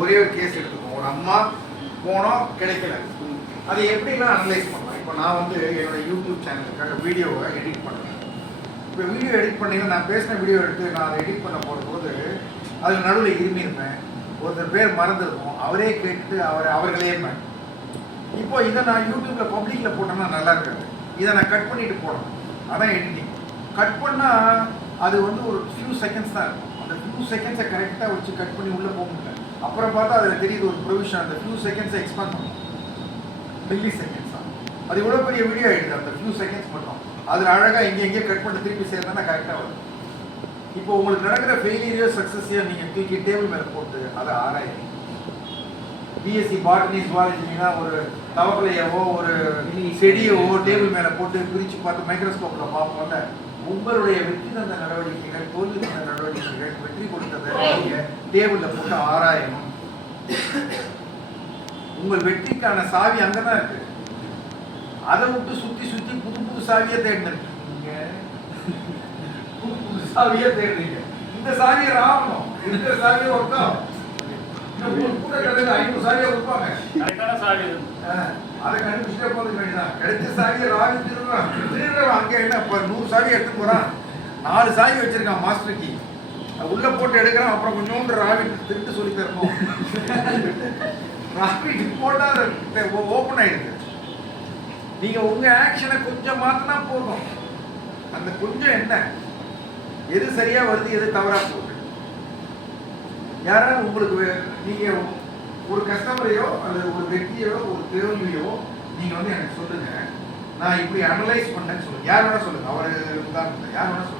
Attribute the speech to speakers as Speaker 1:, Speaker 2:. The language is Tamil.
Speaker 1: ஒரே ஒரு கேஸ் எடுத்துக்கோம் ஒரு அம்மா போனோம் கிடைக்கல. அது எப்படிலாம் அனலைஸ் பண்ணலாம்? இப்போ நான் வந்து என்னோட யூடியூப் சேனலுக்காக வீடியோவை எடிட் பண்ணுறேன் இப்போ வீடியோ எடிட் பண்ணிங்கன்னா நான் பேசின வீடியோ எடுத்து நான் அதை எடிட் பண்ண போகும்போது அதில் நடுவில் இருமி ஒருத்தர் பேர் மறந்துருக்கும் அவரே கேட்டுட்டு அவர் அவர்களே இப்போ இதை நான் யூடியூப்பில் பப்ளிக்கில் போட்டேன்னா நல்லா இருக்காது. இதை நான் கட் பண்ணிட்டு போடணும். அதான் எடிட்டிங் கட் பண்ணால் அது வந்து ஒரு ஃபியூ செகண்ட்ஸ் தான் இருக்கும். அந்த ஃபியூ செகண்ட்ஸை கரெக்டாக வச்சு கட் பண்ணி உள்ளே போக முடியல அப்புறம் பார்த்தா அதில் தெரியுது ஒரு ப்ரொவிஷன் அந்த ஃபியூ செகண்ட்ஸை எக்ஸ்பேண்ட் பண்ணும் மில்லி செகண்ட்ஸ் தான் அது இவ்வளோ பெரிய வீடியோ ஆகிடுது அந்த ஃபியூ செகண்ட்ஸ் மட்டும். அதில் அழகாக இங்கே எங்கேயே கட் பண்ணி திருப்பி சேர்த்தா கரெக்டாக வரும். இப்போ உங்களுக்கு நடக்கிற ஃபெயிலியரோ சக்ஸஸையோ நீங்கள் தூக்கி டேபிள் மேலே போட்டு அதை ஆராயுங்க. பிஎஸ்சி பாட்டனி ஜுவாலஜினா ஒரு தவக்கலையவோ ஒரு செடியவோ டேபிள் மேலே போட்டு பிரித்து பார்த்து மைக்ரோஸ்கோப்பில் பார்ப்போம்ல உங்களுடைய வெற்றி தந்த நடவடிக்கைகள் தோல்வி தந்த நடவடிக்கைகள் வெற்றி டேபிளில் போட்டு ஆராயணும். உங்கள் வெற்றிக்கான சாவி அங்கே தான் இருக்கு. அதை விட்டு சுற்றி சுற்றி புது புது சாவியை தேர்ந்தெடுக்கீங்க புது புது சாவியை தேடுறீங்க. இந்த சாவியை ராவணும். இந்த சாவியை இன்னும் கூட கிடையாது ஐநூறு சாவியை கொடுப்பாங்க அதை. கண்டுபிடிச்சிட்டே போக வேண்டியதான் கிடைச்ச சாவியை ராவி திருடுறான். திருடுறவன் அங்கே என்ன? இப்போ நூறு சாவி எடுத்து போகிறான் நாலு சாவி வச்சிருக்கான் மாஸ்டர் கீ. உள்ள போட்டு எடுக்கிறோம் அப்புறம் கொஞ்சோண்டு ராவி திருட்டு சொல்லி தரணும். ராவி போட்டால் ஓப்பன் ஆயிடுது. நீங்க உங்க ஆக்ஷனை கொஞ்சம் மாத்தினா போதும். அந்த கொஞ்சம் என்ன? எது சரியா வருது எது தவறா போகுது? யாராவது உங்களுக்கு வே- நீங்க ஒரு கஸ்டமரையோ அல்லது ஒரு வெற்றியோ ஒரு தேவையோ நீங்க வந்து எனக்கு சொல்லுங்க. நான் இப்படி அனலைஸ் பண்ணேன்னு சொல்லுங்க. யார் வேணா சொல்லுங்க. அவர் உதாரணம் யார் வேணா சொல்லுங்க.